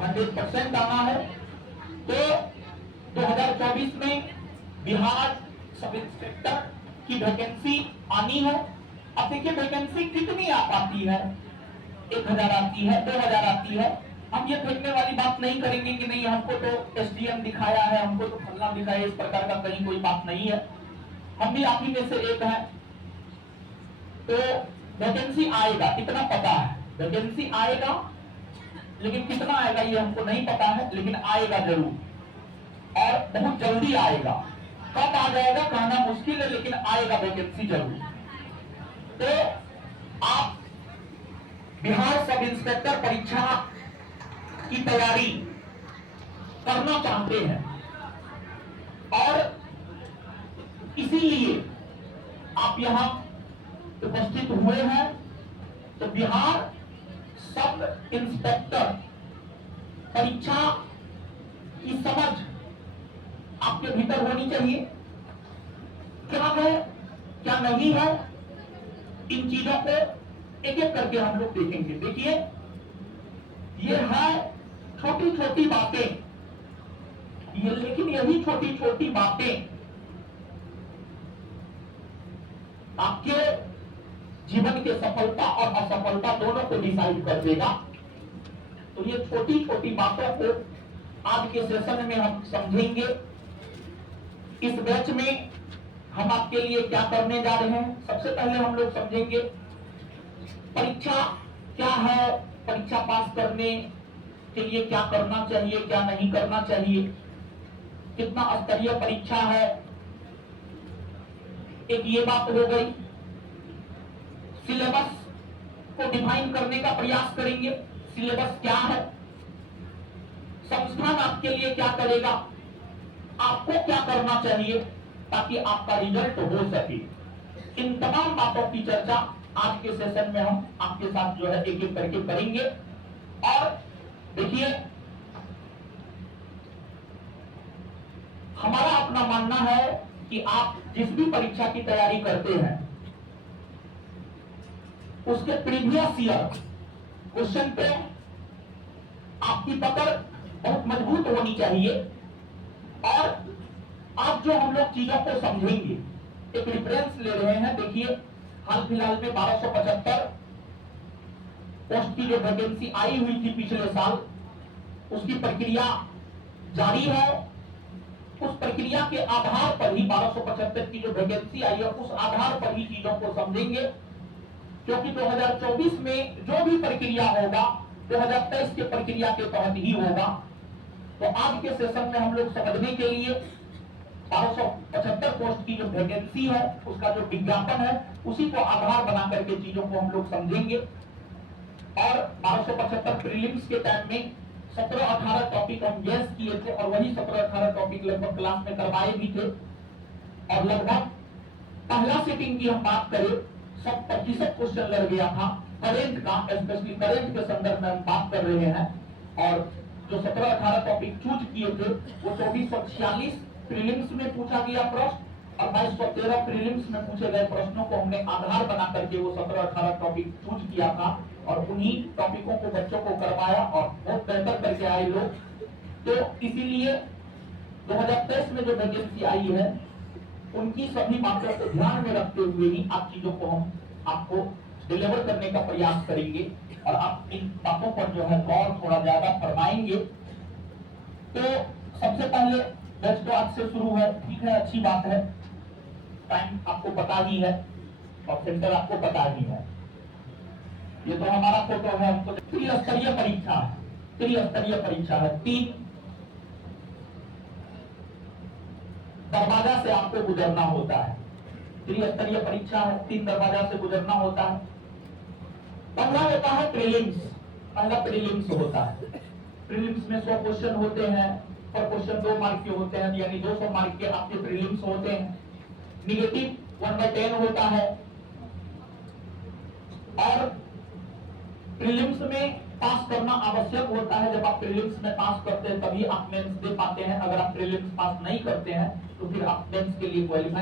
100% आना है। तो 2024 में बिहार सब इंस्पेक्टर की वैकेंसी आनी है। अब देखिए वैकेंसी कितनी आ पाती है, 1000 आती है, 2000 आती है। हम ये देखने वाली बात नहीं करेंगे कि नहीं हमको तो एसडीएम दिखाया है, हमको तो फलना दिखाया, इस प्रकार का कहीं कोई बात नहीं है। हम भी आप ही में से एक है। तो वैकेंसी आएगा इतना पता है, वैकेंसी आएगा, लेकिन कितना आएगा ये हमको नहीं पता है, लेकिन आएगा जरूर और बहुत जल्दी आएगा। कब आ जाएगा कहना मुश्किल है, लेकिन आएगा वैकेंसी जरूर। तो आप बिहार सब इंस्पेक्टर परीक्षा की तैयारी करना चाहते हैं और इसीलिए आप यहां उपस्थित हुए हैं। तो बिहार सब इंस्पेक्टर परीक्षा की समझ आपके भीतर होनी चाहिए। क्या है क्या नहीं है, इन चीजों को एक एक करके हम लोग देखेंगे। देखिए ये है छोटी छोटी बातें, ये लेकिन यही छोटी छोटी बातें आपके जीवन के सफलता और असफलता दोनों को डिसाइड कर देगा। तो ये छोटी छोटी बातों को आज के सेशन में हम समझेंगे। इस बैच में हम आपके लिए क्या करने जा रहे हैं, सबसे पहले हम लोग समझेंगे परीक्षा क्या है, परीक्षा पास करने के लिए क्या करना चाहिए, क्या नहीं करना चाहिए, कितना स्तरीय परीक्षा है। एक ये बात हो गई। सिलेबस को डिफाइन करने का प्रयास करेंगे, सिलेबस क्या है, संस्थान आपके लिए क्या करेगा, आपको क्या करना चाहिए ताकि आपका रिजल्ट हो सके। इन तमाम बातों की चर्चा आज के सेशन में हम आपके साथ जो है एक एक करके करेंगे। और देखिए हमारा अपना मानना है कि आप जिस भी परीक्षा की तैयारी करते हैं उसके प्रीवियस ईयर क्वेश्चन पे आपकी पकड़ बहुत मजबूत होनी चाहिए। और आज जो हम लोग चीजों को समझेंगे, एक रिफरेंस ले रहे हैं। देखिए हाल फिलहाल में 1275 पोस्ट की जो वैकेंसी आई हुई थी पिछले साल, उसकी प्रक्रिया जारी है। उस प्रक्रिया के आधार पर ही 1275 की जो वैकेंसी आई है उस आधार पर ही चीजों को समझेंगे, क्योंकि 2024 में जो भी प्रक्रिया होगा 2023 के प्रक्रिया के तहत ही होगा। तो आज के सेशन में हम लोग समझने के लिए 1275 पोस्ट की जो वैकेंसी है उसका जो विज्ञापन है उसी को आधार बना करके चीजों को हम लोग समझेंगे। और 1275 प्रीलिम्स के टाइम में 17-18 टॉपिक हम गेस किए थे और वही 17-18 टॉपिक लगभग क्लास में करवाए भी थे। और लगभग पहला सेटिंग की हम बात करें 100% क्वेश्चन लग गया था करेंट का, स्पेशली करेंट के संदर्भ में हम बात कर रहे हैं। और जो 17-18 टॉपिक चूज किए थे वो 2446 प्रीलिम्स में पूछा गया प्रश्न और 2213 प्रीलिम्स में पूछे गए प्रश्नों को हमने आधार बना करके वो 17-18 टॉपिक चूज किया था और उन्हीं टॉपिकों को बच्चों को करवाया और बहुत बेहतर करके आए लोग। तो इसीलिए 2023 में जो वैकेंसी आई है उनकी सभी बातों को ध्यान में रखते हुए ही आप चीजों को हम आपको डिलीवर करने का प्रयास करेंगे और आप इन बातों पर जो है गौर थोड़ा ज्यादा फरमाएंगे। तो सबसे पहले बैच तो आज से शुरू है, ठीक है, अच्छी बात है। टाइम आपको पता ही है और सेंटर आपको पता ही है। ये तो हमारा फोटो है, हमको त्रिस्तरीय परीक्षा है, त्रिस्तरीय परीक्षा है। 3 दरवाजा से आपको गुजरना होता है, त्रिस्तरीय परीक्षा है, 3 दरवाजा से गुजरना होता है। पहला होता है प्रीलिम्स, पहला प्रीलिम्स होता है। प्रीलिम्स में 100 क्वेश्चन होते हैं और क्वेश्चन 2 मार्क के होते हैं, यानी 200 मार्क के आपके प्रीलिम्स होते हैं। निगेटिव 1/10 होता है और प्रीलिम्स में पास करना आवश्यक होता है। जब आप प्रीलिम्स में पास करते हैं तभी आप मेंस दे पाते हैं। अगर आप प्रीलिम्स पास नहीं करते हैं तो फिर आप मेंस के लिए क्वालिफाई